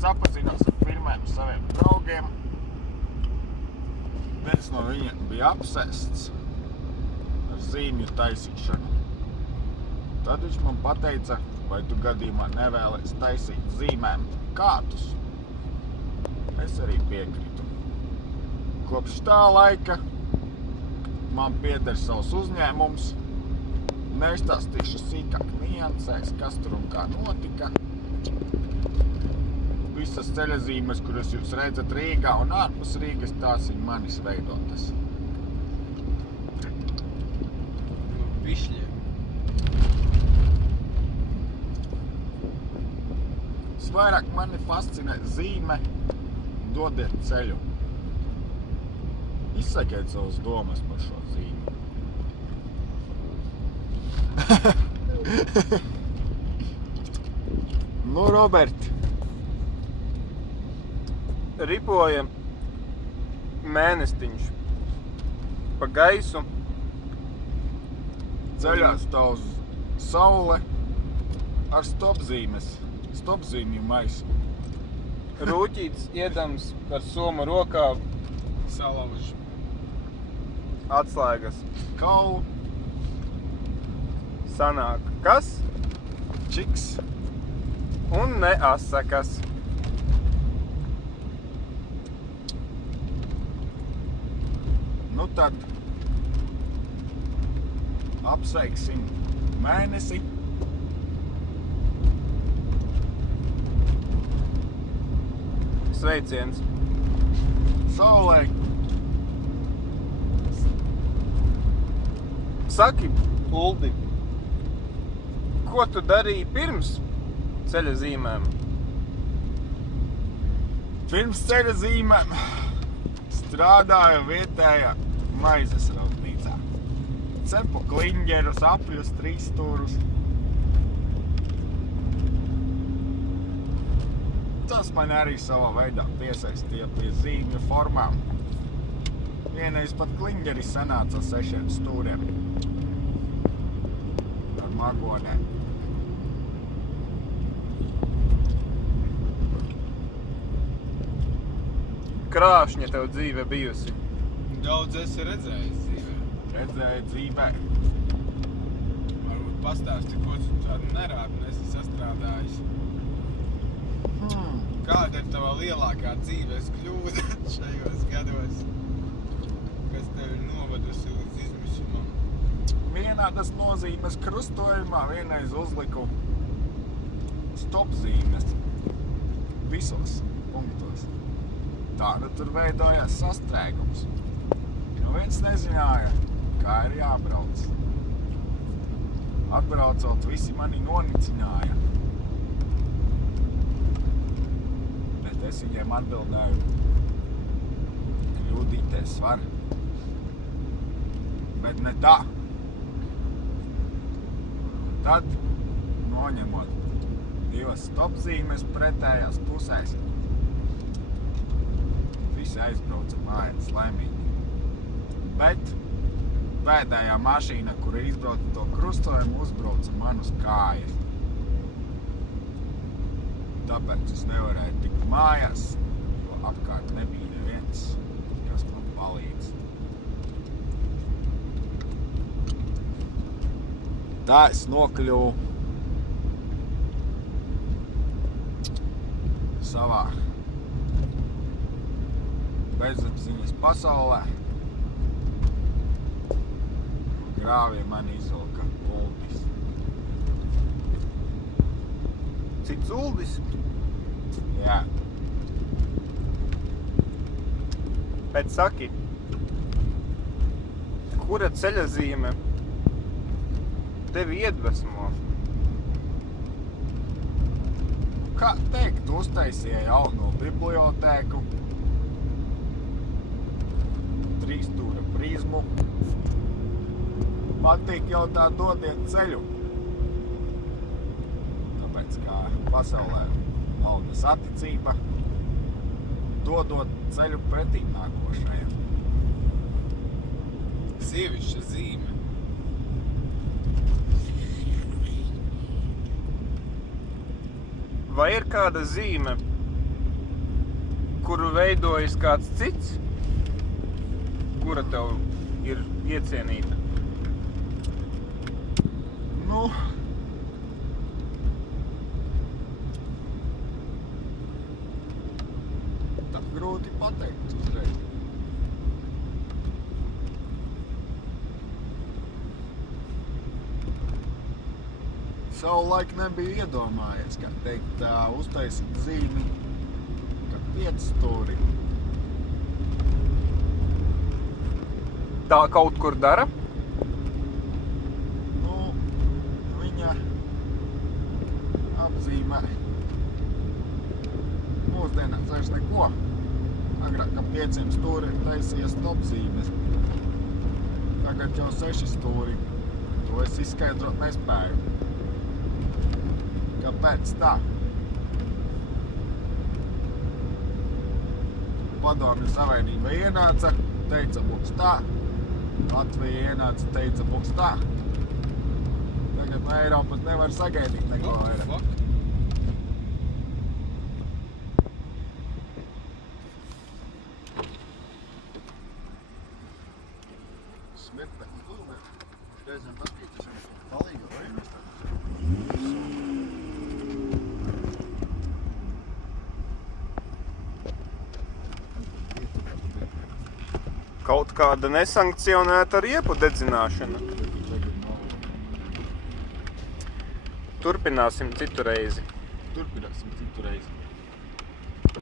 sapazinos ar filmēm saviem draugiem. Viens no viņiem bija apsests ar zīmju taisīšanu. Tad viņš man pateica, vai tu gadījumā nevēlies taisīt zīmēm kātus. Es arī piekritu. Kopš tā laika man pieder savs uzņēmums. Nestāstīšu sīkāk niansēs, kas tur un kā notika. Visas ceļazīmes, kuras jūs redzat Rīgā un ārpus Rīgas, tās ir manis veidotas. Pišļiem. Vairāk mani fascinē zīme, dodiet ceļu. Izsakiet savas domas par šo zīmi. Nu, Robert, ripoja mēnestiņš pa gaisu. Ceļā stāv saule ar stopzīmju maisu. Rūķītis iedams ar somu rokā. Salauž. Atslēgas. Kaulu, Sanāk kas? čiks, Un neasakas. nu tad apsveiksim mēnesi. Sveiciens. Saulē. Saki, Uldi, ko tu darīji pirms ceļa zīmēm? Pirms ceļa zīmēm strādāju vietējā maizes raudnīcā. Cepu kliņģerus, apļus, trīsstūrus. Tas man arī savā veidā piesaistīja pie zīmju formām. Vienreiz pat kliņģeris sanāca 6 stūriem ar magonēm. Krāšņa tev dzīve bijusi. Daudz esi redzējis dzīvē. Redzēju dzīvē. Varbūt pastāsti, ko tu tādu nerādu esi sastrādājis. Kāda ir tava lielākā dzīves kļūda šajos gados, kas tev ir novadusi līdz izmisumam? Vienādas nozīmes krustojumā vienreiz uzliku stopzīmes visos punktos. Tā nu tur veidojās sastrēgums. Jo viens nezināja, kā ir jābrauc. Atbraucot, visi mani nonicināja. Bet es viņiem atbildēju, kļūdīties var. Bet ne tā. Tad, noņemot 2 stopzīmes pretējās pusēs, visi aizbrauca mājās laimīgi. Bet pēdējā mašīna, kur izbrauca to krustojumu, uzbrauca man uz kājas. Tāpēc es nevarēju tikt mājās, jo apkārt nebija neviens, kas man palīdz. Tā es nokļuvu savā bezapziņas pasaulē. Grāvī mani izvilka Uldis. Cits Uldis? Jā. Bet saki, kura ceļazīme tevi iedvesmo? Kā teikt, uztaisīja jaunu bibliotēku, 3-stūra prizmu. Patīk jau tā dodiet ceļu. Tāpēc kā pasaulē valda saticība, dodot ceļu pretīm nākošajam. Sievišķa zīme. Vai ir kāda zīme, kuru veidojas kāds cits, kura tev ir iecienīta? Nu, tad grūti pateikt uzreiz. Savulaik nebija iedomājies, ka teikt uztaisīt zīmi, ka 5 stūri. Tā kaut kur dara? Nu, viņa apzīmē. Mūsdienās vairs neko. Agrāk, ka 5 stūri taisīja stop zīmes. Tagad jau 6 stūri. To es izskaidrot nespēju. Kāpēc tā? Padomju Savienība ienāca, teica, būs tā. Latvija ienāca, teica, būs tā. Tagad no Eiropas nevar sagaidīt neko vairāk. Smirtnes būvē. Reizēm paskatīties, palīga vai mēs tā? Kaut kāda nesankcionēta riepu dedzināšana. Turpināsim citu reizi. Turpināsim citu reizi.